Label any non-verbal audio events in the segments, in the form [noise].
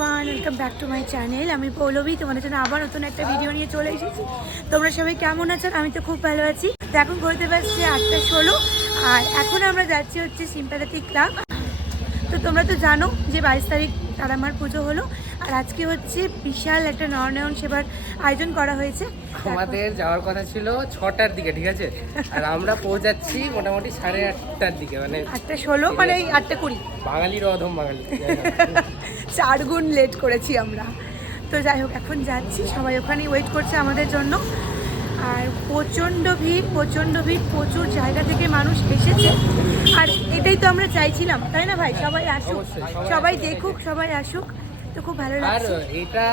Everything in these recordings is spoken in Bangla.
Welcome back to my channel আমি পৌলবী, তোমাদের জন্য আবার নতুন একটা ভিডিও নিয়ে চলে এসেছি। তোমরা সবাই কেমন আছো? আমি তো খুব ভালো আছি। তো এখন ঘুরতে পারছি আটটা ষোলো। আর এখন আমরা যাচ্ছি হচ্ছে সিম্প্যাথেটিক ক্লাব তো তোমরা তো জানো যে বাইশ তারিখ তারামার পুজো হলো। আর আজকে হচ্ছে বিশাল একটা নরনায়ন সেবার আয়োজন করা হয়েছে। আমাদের যাওয়ার কথা ছিল ছটার দিকে ঠিক আছে? আর আমরা পৌঁছাচ্ছি মোটামুটি সাড়ে আটটার দিকে মানে আটটা ষোলো মানে আটটা কুড়ি। বাঙালির অধম বাঙালি। [laughs] চার গুণ লেট করেছি আমরা। তো যাই হোক এখন যাচ্ছি। সবাই ওখানেই ওয়েট করছে আমাদের জন্য। আর প্রচণ্ড ভিড় প্রচণ্ড ভিড় প্রচুর জায়গা থেকে মানুষ এসেছে। আর এটাই তো আমরা চাইছিলাম তাই না ভাই? সবাই আসুক সবাই দেখুক সবাই আসুক তো খুব ভালো আর এটা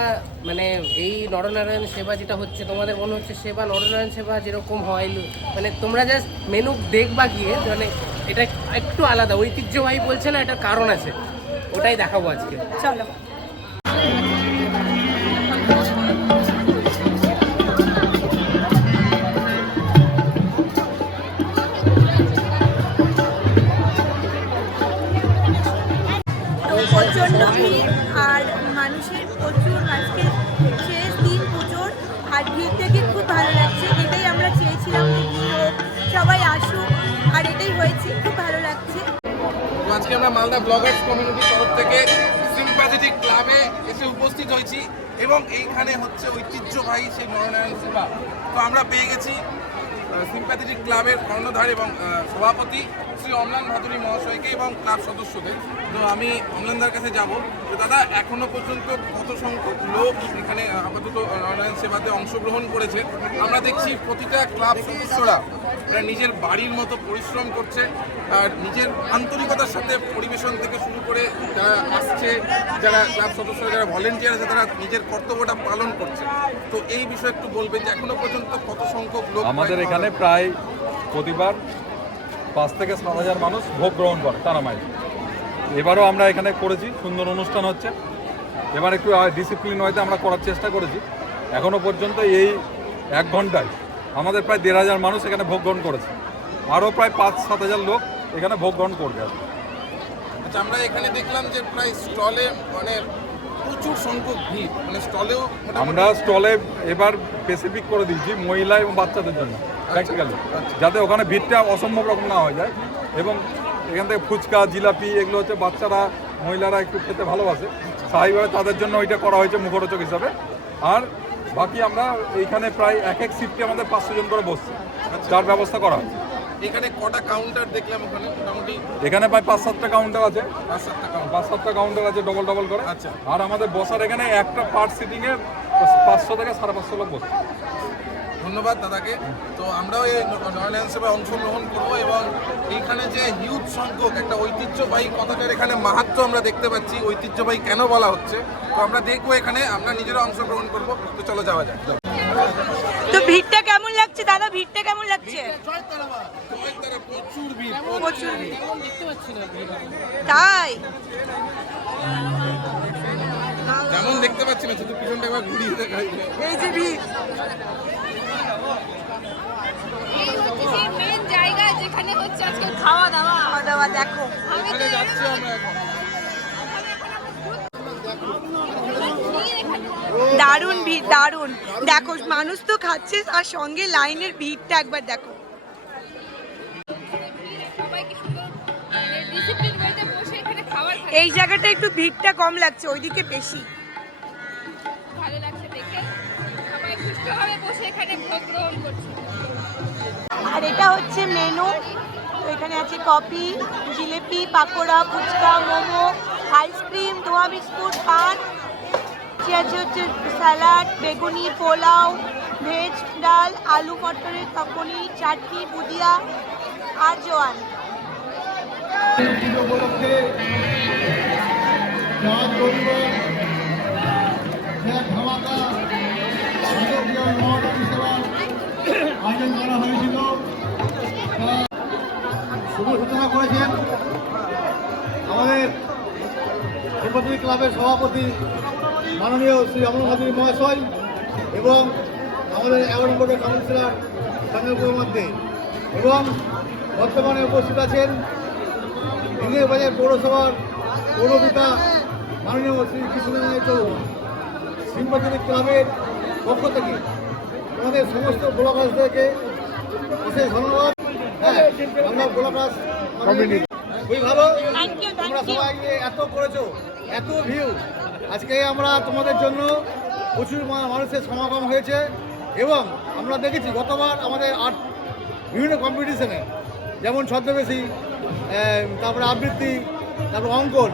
মানে এই নরনারায়ণ সেবা যেটা হচ্ছে তোমাদের মনে হচ্ছে সেবা নরনারায়ণ সেবা যেরকম হয় মানে তোমরা জাস্ট মেনু দেখবা গিয়ে মানে এটা একটু আলাদা ঐতিহ্যবাহী বলছে না এটার কারণ আছে। ওটাই দেখাবো আজকে। চলো। আর ভিড় থেকে খুব ভালো লাগছে। এটাই আমরা চেয়েছিলাম যে ভিড় হোক, সবাই আসুক, আর এটাই হয়েছে, খুব ভালো লাগছে। আজকে আমরা মালদা ব্লগার্স কমিউনিটির তরফ থেকে সিম্পাথেটিক ক্লাবে এসে উপস্থিত হয়েছি এবং এইখানে হচ্ছে ঐতিহ্যবাহী সেই নরনারায়ণ সেবা। তো আমরা পেয়ে গেছি সিম্প্যাথেটিক ক্লাবের কর্ণধার এবং সভাপতি শ্রী অমলান ভাদুরী মহাশয়কে এবং ক্লাব সদস্যদের। তো আমি অমলানদার কাছে যাব। তো দাদা এখনও পর্যন্ত কত সংখ্যক লোক এখানে আপাতত অনলাইন সেবাতে অংশগ্রহণ করেছে? আমরা দেখছি প্রতিটা ক্লাব সদস্যরা এরা নিজের বাড়ির মতো পরিশ্রম করছে। আর নিজের আন্তরিকতার সাথে পরিবেশন থেকে শুরু করে যারা আসছে যারা ক্লাব সদস্যরা যারা ভলেন্টিয়ার আছে তারা নিজের কর্তব্যটা পালন করছে। তো এই বিষয়ে একটু বলবেন যে এখনও পর্যন্ত কত সংখ্যক লোক আমাদের এখানে প্রায় প্রতিবার পাঁচ থেকে সাত হাজার মানুষ ভোগ গ্রহণ করে তারামাই এবারও আমরা এখানে করেছি সুন্দর অনুষ্ঠান হচ্ছে। এবার একটু ডিসিপ্লিন ওয়েতে আমরা করার চেষ্টা করেছি। এখনও পর্যন্ত এই এক ঘন্টায় আমাদের প্রায় দেড় হাজার মানুষ এখানে ভোগ গ্রহণ করেছে। আরও প্রায় পাঁচ সাত হাজার লোক এখানে ভোগ গ্রহণ করবে। আচ্ছা আমরা এখানে দেখলাম যে প্রায় স্টলে মানে প্রচুর সংখ্যক ভিড়। মানে স্টলেও আমরা স্টলে এবার স্পেসিফিক করে দিয়েছি মহিলা এবং বাচ্চাদের জন্য। প্র্যাকটিক্যালি যাতে ওখানে ভিড়টা অসম্ভব রকম না হয়ে যায়। এবং এখান থেকে ফুচকা জিলাপি এগুলো হচ্ছে বাচ্চারা মহিলারা একটু খেতে ভালোবাসে। স্বাভাবিকভাবে তাদের জন্য ওইটা করা হয়েছে মুখরোচক হিসাবে। আর বাকি আমরা এইখানে প্রায় এক এক শিফটে আমাদের পাঁচশো জন করে বসছে। যার ব্যবস্থা করা হয়েছে। এখানে কটা কাউন্টার দেখলাম ওখানে মোটামুটি? এখানে প্রায় পাঁচ সাতটা কাউন্টার আছে। পাঁচ সাতটা কাউন্টার পাঁচ সাতটা কাউন্টার আছে ডবল ডবল করে। আচ্ছা। আর আমাদের বসার এখানে একটা পার সিটিংয়ে পাঁচশো থেকে সাড়ে পাঁচশো লোক বসছে। ধন্যবাদ দাদাকে। তো আমরাও এই নয়নায়ন সেবায় অংশগ্রহণ করব এবং এইখানে যে হিউজ সংখ্যক একটা ঐতিহ্যবাহী কথাটার এখানে মাহাত্ম আমরা দেখতে পাচ্ছি ঐতিহ্যবাহী কেন বলা হচ্ছে। তো আমরা দেখব এখানে আমরা নিজেরা অংশগ্রহণ করব। তো চলো যাওয়া যাক। তো ভিড়টা কেমন লাগছে দাদা? ভিড়টা কেমন লাগছে? প্রচুর ভিড়। প্রচুর ভিড়। তাই? যেমন দেখতে পাচ্ছি না শুধু পিছনটা একবার ঘুরিয়ে দেখাই। এই যে ভিড়। এই হচ্ছে সেই মেন জায়গা যেখানে হচ্ছে আজকে খাওয়া দাওয়া খাওয়া দাওয়া দেখো। আমি তো যাচ্ছি আমরা দারুণ ভিড় দারুণ। দেখো মানুষ তো খাচ্ছে আর সঙ্গে লাইনের ভিড়টা একবার দেখো। সবাইকে সুন্দর ডিসিপ্লিন ওয়েতে বসে এখানে খাবার খাই এই জায়গাটা একটু ভিড়টা কম লাগছে ওইদিকে বেশি। ভালো লাগছে দেখে। সবাই সুষ্ঠুভাবে আর এটা হচ্ছে মেনু। তো এখানে আছে coffee jalebi pakora phuchka momo ice cream দোয়া বিস্কুট পান। কি আছে হচ্ছে স্যালাড বেগুনি পোলাও ভেজ ডাল আলু মটরের তখনই চাটনি বুদিয়া আর জোয়ান। ধামাকা। সেবার আয়োজন করা হয়েছিল শুভ সূচনা করেছেন আমাদের শিল্পী ক্লাবের সভাপতি মাননীয় শ্রী অমল ভাদুরী মহাশয় এবং আমাদের অ্যাওয়ার্ড বোর্ডের কাউন্সিলর সামনের মধ্যে এবং বর্তমানে উপস্থিত আছেন ইংরেজ বাজার পৌরসভার পৌরপিতা মাননীয় শ্রী কৃষ্ণনারায়ণ চৌধুরী সিম্পাথেটিক ক্লাবের পক্ষ থেকে আমাদের সমস্ত ব্লকার্সদেরকে বিশেষ ধন্যবাদ। হ্যাঁ আমরা ব্লকার্স খুবই ভালো। তোমরা সবাই এত করেছ এত ভিউ আজকে আমরা তোমাদের জন্য প্রচুর মানুষের সমাগম হয়েছে এবং আমরা দেখেছি গতবার আমাদের আর্ট বিভিন্ন কম্পিটিশনে যেমন ছদ্মবেশী তারপরে আবৃত্তি তারপর অঙ্কন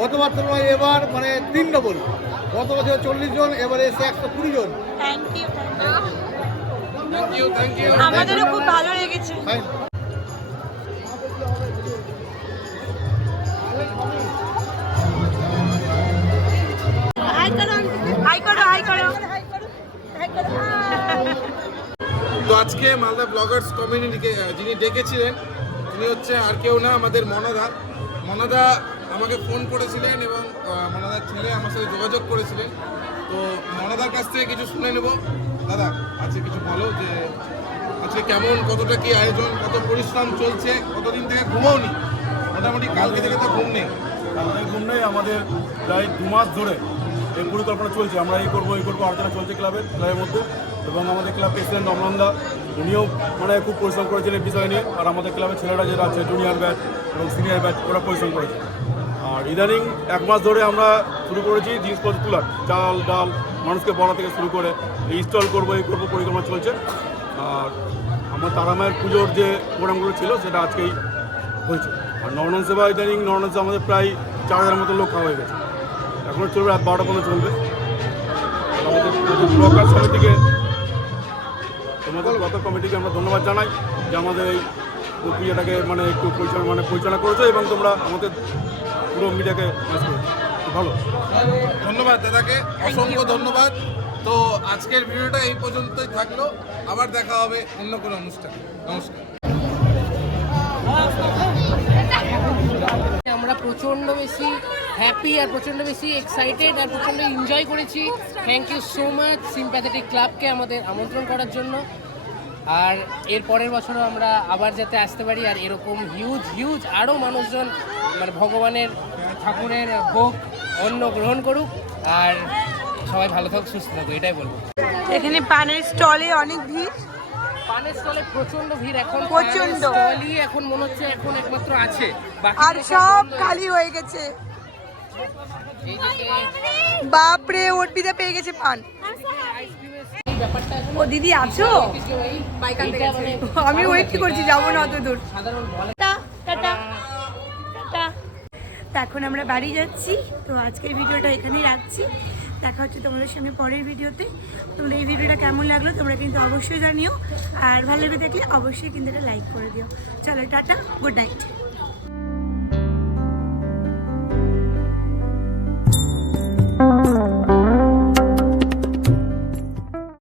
গতবার তুলনায় এবার মানে তিন ডবল গত বছর চল্লিশ জন এবারে এসে একশো কুড়ি জন। You thank you thank you আমাদেরও খুব ভালো লেগেছে। তো আজকে মালদা ব্লগার্স কমিউনিটিকে যিনি ডেকেছিলেন তিনি হচ্ছে আর কেউ না আমাদের মনাদা। মনাদা আমাকে ফোন করেছিলেন এবং মনাদার ছেলে আমার সাথে যোগাযোগ করেছিলেন। তো মনাদার কাছ থেকে কিছু শুনে নেব। দাদা, আজকে কিছু বলো যে, আজকে কেমন, কতটা কি আয়োজন, কত পরিশ্রম চলছে, কতদিন থেকে ঘুমাওনি? মোটামুটি কালকে থেকে তো ঘুম নেই। ঘুম নেই, আমাদের প্রায় দু মাস ধরে এই পরিকল্পনা চলছে। আমরা এই করব এই করব, আলোচনা চলছে ক্লাবের ক্লাবের মধ্যে। এবং আমাদের ক্লাব প্রেসিডেন্ট অমলান্দা উনিও মানে খুব পরিশ্রম করেছেন এই বিষয় নিয়ে। আর আমাদের ক্লাবের ছেলেরা যারা আছে জুনিয়র ব্যাচ এবং সিনিয়র ব্যাচ ওরা পরিশ্রম করেছে। আর ইদানিং এক মাস ধরে আমরা শুরু করেছি জিনিসপত্র তোলার। চাল, ডাল, মানুষকে বলা থেকে শুরু করে ইনস্টল করব, এই করব, পরিকল্পনা চলছে। আর আমার তারামায়ের পুজোর যে প্রোগ্রামগুলো ছিল সেটা আজকেই হয়েছে। আর নরনন সেবা ইদানিং নরনন সেবা আমাদের প্রায় চার হাজার মতো লোক খাওয়া হয়ে গেছে। এখনও চলবে, রাত বারোটা পর্যন্ত চলবে। আমাদের ব্লকার সমিতিকে, তোমাদের কমিটিকে আমরা ধন্যবাদ জানাই যে আমাদের এই প্রক্রিয়াটাকে মানে একটু পরিচালনা মানে পরিচালনা করেছ এবং তোমরা আমাদের পুরো মিডিয়াকে ভালো। ধন্যবাদ দাদাকে। অসংখ্য ধন্যবাদ। তো আজকের ভিডিওটা এই পর্যন্তই থাকল। আবার দেখা হবে অন্য কোনো অনুষ্ঠান। নমস্কার। আমরা প্রচণ্ড বেশি হ্যাপি আর প্রচণ্ড বেশি এক্সাইটেড আর প্রচণ্ড এনজয় করেছি। Thank you so much sympathetic ক্লাবকে আমাদের আমন্ত্রণ করার জন্য। আর এর পরের বছরও আমরা আবার যাতে আসতে পারি আর এরকম হিউজ হিউজ আরও মানুষজন মানে ভগবানের ঠাকুরের ভোগ অন্ন গ্রহণ করুক আর সবাই ভালো থাকুক সুস্থ থাকুক এটাই বলব। এখানে পানের স্টলে অনেক ভিড়। পানের স্টলে প্রচণ্ড ভিড় এখন প্রচণ্ড। স্টলই এখন মনে হচ্ছে এখন একমাত্র আছে। বাকি আর সব খালি হয়ে গেছে। বাপরে অর্পিতা পেয়ে গেছে পান। ও দিদি আছো? মানে আমি ওয়েট করছি যাব না অত দূর। এখন আমরা বাড়ি যাচ্ছি তো আজকের ভিডিওটা এখানেই রাখছি। দেখা হচ্ছে তোমাদের সঙ্গে পরের ভিডিওতে। তোমাদের এই ভিডিওটা কেমন লাগল তোমরা কিন্তু অবশ্যই জানিও। আর ভালো লেগে থাকলে অবশ্যই কিন্তু এটা লাইক করে দিও। চলো টাটা গুড নাইট